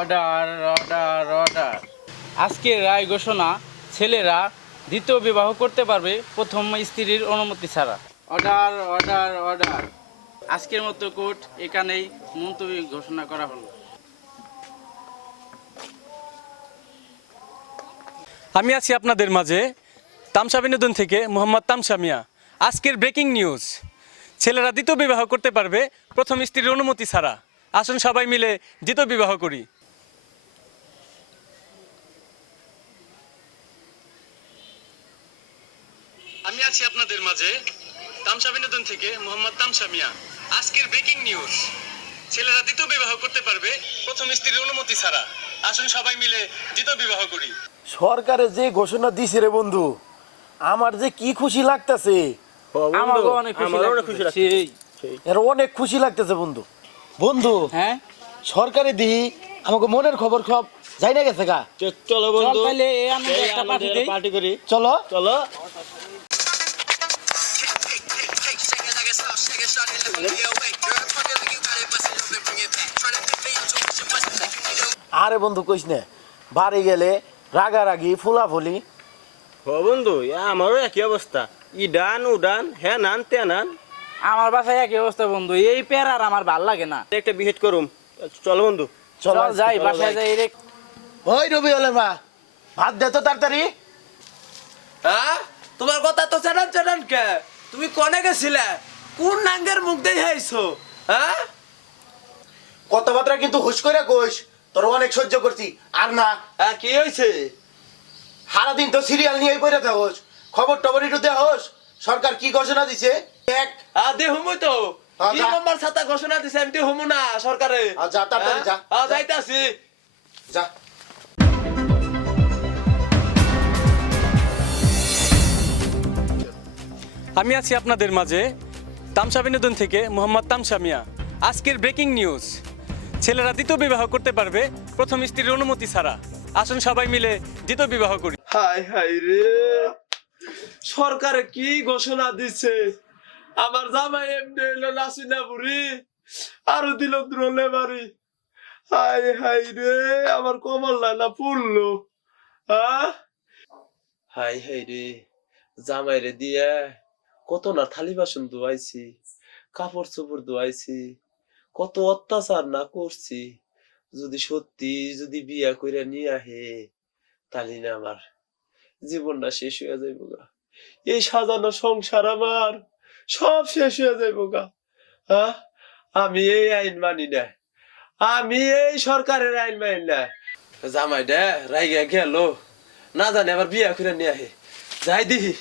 Order order order. আজকের রায় ঘোষণা, ছেলেরা দ্বিতীয় বিবাহ করতে পারবে প্রথম স্ত্রীর অনুমতি ছাড়া। Order order order. আজকের মতো কোর্ট এখানেই মুলতবি ঘোষণা করা হলো। আমি আছি আপনাদের মাঝে তামসা বিনোদন থেকে মোহাম্মদ তামসা মিয়া। আজকের ব্রেকিং নিউজ, ছেলেরা দ্বিতীয় বিবাহ করতে পারবে প্রথম স্ত্রীর অনুমতি ছাড়া। আসুন সবাই মিলে দ্বিতীয় বিবাহ করি। আমি আছি আপনাদের মাঝে তামসা বিনোদন থেকে মোহাম্মদ তামসা মিয়া। আজকের ব্রেকিং নিউজ, ছেলেরা দ্বিতীয় বিবাহ করতে পারবে প্রথম স্ত্রীর অনুমতি ছাড়া। আসুন সবাই মিলে দ্বিতীয় বিবাহ করি। সরকারে যে ঘোষণা দিছে রে বন্ধু, আমার যে কি খুশি লাগতেছে। আমারও অনেক খুশি লাগছে। এর অনেক খুশি লাগতেছে বন্ধু। বন্ধু হ্যাঁ, সরকারে দিই আমাকে মনের খবর সব যাই না গেছে গা। চলো চল বন্ধু, তাহলে এই আনন্দে একটা পার্টি দেই। পার্টি করি। চলো চলো। আরে বন্ধু কইস না, বাড়ি গেলে রাগারাগি ফুলাফুলি। ও বন্ধু, আমারও একই অবস্থা। ইডান উডান হ্যাঁ নান তে নান। আমার বাসায় একই অবস্থা বন্ধু, এই প্যারার আমার ভাল লাগে না। একটা বিহেড করুম। চলো বন্ধু। চল যাই বাসায় যাই রে। ওই রবি হলে মা, ভাত দে তো তাড়াতাড়ি। হ্যাঁ, তোমার কথা তো জানান জানান কে? তুমি কনে গেছিলে? কোন নাঙ্গের মুখ দিয়ে আইছো? হ্যাঁ, কথাবার্তা কিন্তু হুশ করে কইস, তোর অনেক সহ্য করছি আর না। হ্যাঁ কি হয়েছে? সারাদিন তো সিরিয়াল নিয়ে পড়ে থাকোস, খবর টবর একটু দেহস। সরকার কি ঘোষণা দিছে এক। দেহুমই তো হ্যাঁ, 3 যা। নম্বর ছাতা ঘোষণা দিছে, আমি দেহুমু না সরকারে। যা তাড়াতাড়ি যা। যাইতাছি। যা। আমি আছি আপনাদের মাঝে তামসা বিনোদন থেকে মোহাম্মদ তামসা মিয়া। আজকের ব্রেকিং নিউজ, ছেলেরা দ্বিতীয় বিবাহ করতে পারবে প্রথম স্ত্রীর অনুমতি ছাড়া। আসুন সবাই মিলে দ্বিতীয় বিবাহ করি। হাই হাই রে, সরকারে কি ঘোষণা দিছে? আমার জামাই এমনি হইলো নাসিনা বুড়ি, আরো দিল দ্রোলে বাড়ি। হাই হাই রে, আমার কমল না পুরলো। হাই হাই রে, জামাই রে দিয়া কত না থালি বাসন ধোয়াইছি, কাপড় চোপড় ধোয়াইছি, কত অত্যাচার না করছি। যদি সত্যি যদি বিয়া কইরা নিয়ে আহে, তাহলে না আমার জীবনটা শেষ হয়ে যাইব গা। এই সাজানো সংসার আমার সব শেষ হয়ে যাইব গা। হ্যাঁ, আমি এই আইন মানি না, আমি এই সরকারের আইন মানি না। জামাই দে রাইগা গেল, না জানি আবার বিয়া করে নিয়ে আহে। যাই দিহি।